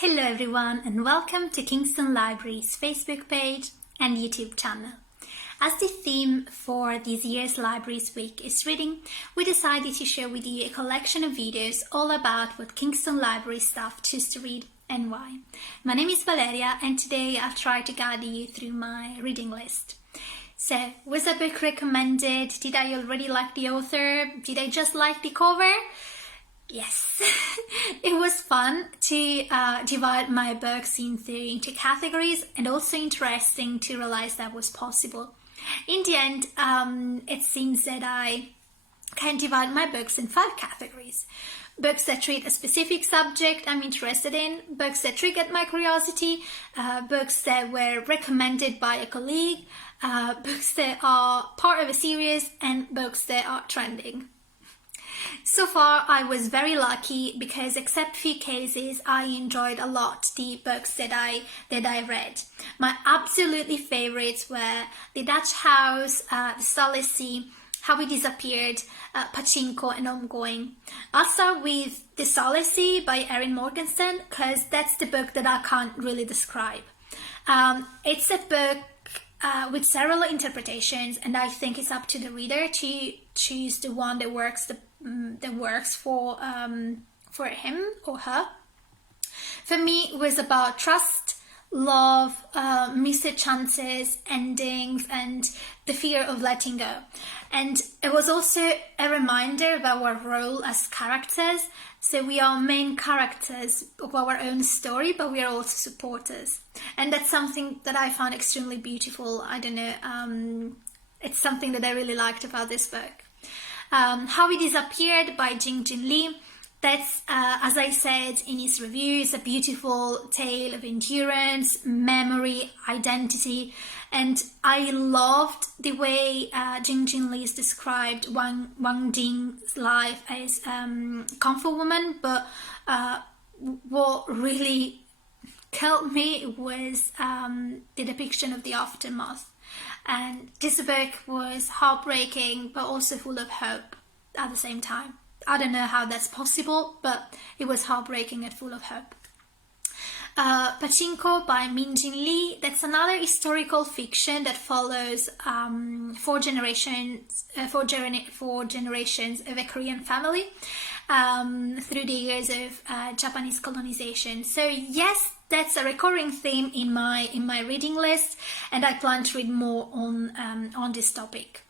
Hello everyone and welcome to Kingston Library's Facebook page and YouTube channel. As the theme for this year's Libraries Week is reading, we decided to share with you a collection of videos all about what Kingston Library staff choose to read and why. My name is Valeria and today I've tried to guide you through my reading list. So, was a book recommended? Did I already like the author? Did I just like the cover? Yes, it was fun to divide my books into categories and also interesting to realize that was possible. In the end, it seems that I can divide my books in 5 categories. Books that treat a specific subject I'm interested in, books that triggered my curiosity, books that were recommended by a colleague, books that are part of a series, and books that are trending. So far, I was very lucky because, except few cases, I enjoyed a lot the books that I read. My absolutely favorites were The Dutch House, The Starless Sea, How We Disappeared, Pachinko, and Ongoing. I'll start with The Starless Sea by Erin Morgenstern because that's the book that I can't really describe. It's a book with several interpretations, and I think it's up to the reader to choose the one that works for him or her. For me, it was about trust, love, missed chances, endings, and the fear of letting go. And it was also a reminder of our role as characters. So we are main characters of our own story, but we are also supporters. And that's something that I found extremely beautiful. I don't know, it's something that I really liked about this book. How We Disappeared by Jin Lee. That's, as I said in his review, is a beautiful tale of endurance, memory, identity, and I loved the way Jin Lee is described Wang Jing's life as Kung Fu woman, but what really killed me was the depiction of the aftermath. And this book was heartbreaking, but also full of hope at the same time. I don't know how that's possible, but it was heartbreaking and full of hope. Pachinko by Min-Jin Lee. That's another historical fiction that follows 4 generations of a Korean family through the years of Japanese colonization. So yes, that's a recurring theme in my reading list, and I plan to read more on this topic.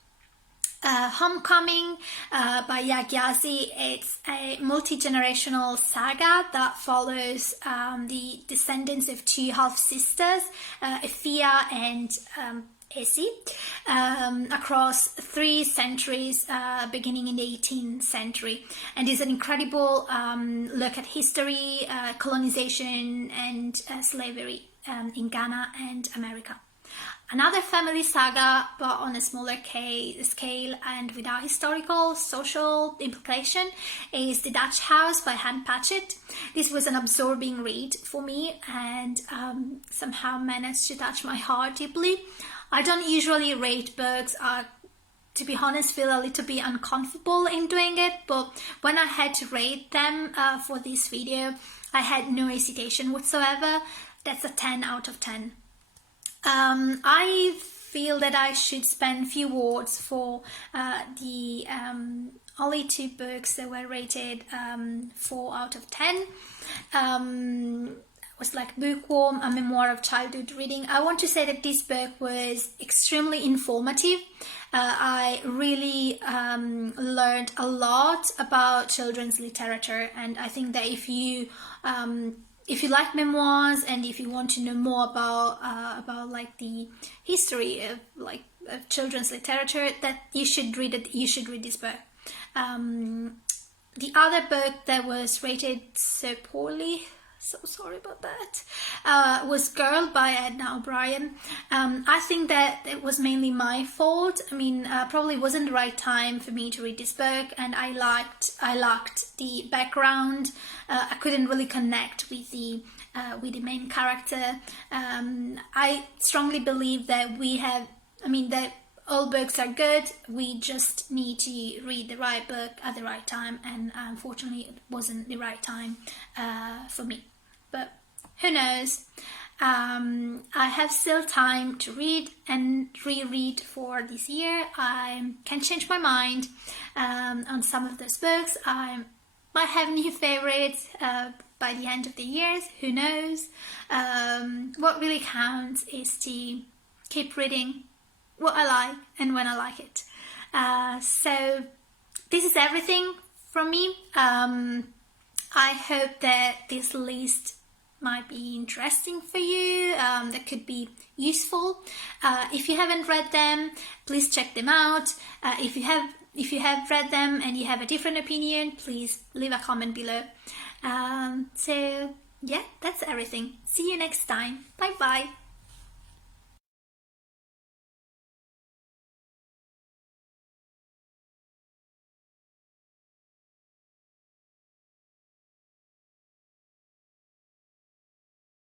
Homecoming by Yagyazi. It's a multi-generational saga that follows the descendants of 2 half-sisters, Efia and Essie, across 3 centuries, beginning in the 18th century, and is an incredible look at history, colonization, and slavery in Ghana and America. Another family saga, but on a smaller scale and without historical, social implication, is The Dutch House by Han Patchett. This was an absorbing read for me and somehow managed to touch my heart deeply. I don't usually rate books. To be honest, feel a little bit uncomfortable in doing it, but when I had to rate them for this video, I had no hesitation whatsoever. That's a 10 out of 10. I feel that I should spend few words for the only 2 books that were rated 4 out of 10. Was like Bookworm, a memoir of childhood reading. I want to say that this book was extremely informative. I really learned a lot about children's literature, and I think that if you like memoirs and if you want to know more about like the history of children's literature, that you should read it. You should read this book. The other book that was rated so poorly, so sorry about that, was Girl by Edna O'Brien. I think that it was mainly my fault. I mean, probably wasn't the right time for me to read this book, and I lacked the background. I couldn't really connect with the main character. I strongly believe that that all books are good. We just need to read the right book at the right time, and unfortunately, it wasn't the right time for me. But who knows? I have still time to read and reread for this year. I can change my mind on some of those books. I might have new favorites by the end of the year, who knows? What really counts is to keep reading what I like and when I like it. So this is everything from me. I hope that this list might be interesting for you, that could be useful. If you haven't read them, please check them out. If you have read them and you have a different opinion, please leave a comment below. So yeah, that's everything. See you next time. Bye bye.